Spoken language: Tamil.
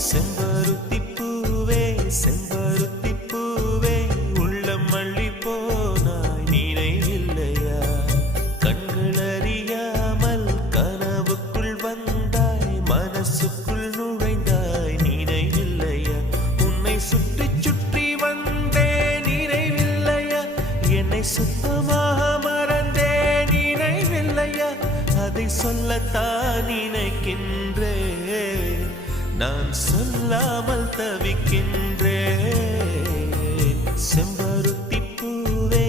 செம்பருத்தி பூவே செம்பருத்தி பூவே உள்ளம் மல்லி போனாய் நினைவில்லையா கண்கள் அறியாமல் கனவுக்குள் வந்தாய் மனசுக்குள் நுழைந்தாய் நினைவில்லையா உன்னை சுற்றி சுற்றி வந்தே நினைவில்லையா என்னை சுத்தமாக மறந்தே நினைவில்லையா அதை சொல்லத்தான் நினைக்கின்றேன் நான் சொல்லாமல் தவிக்கின்றேன் செம்பருத்தி பூவே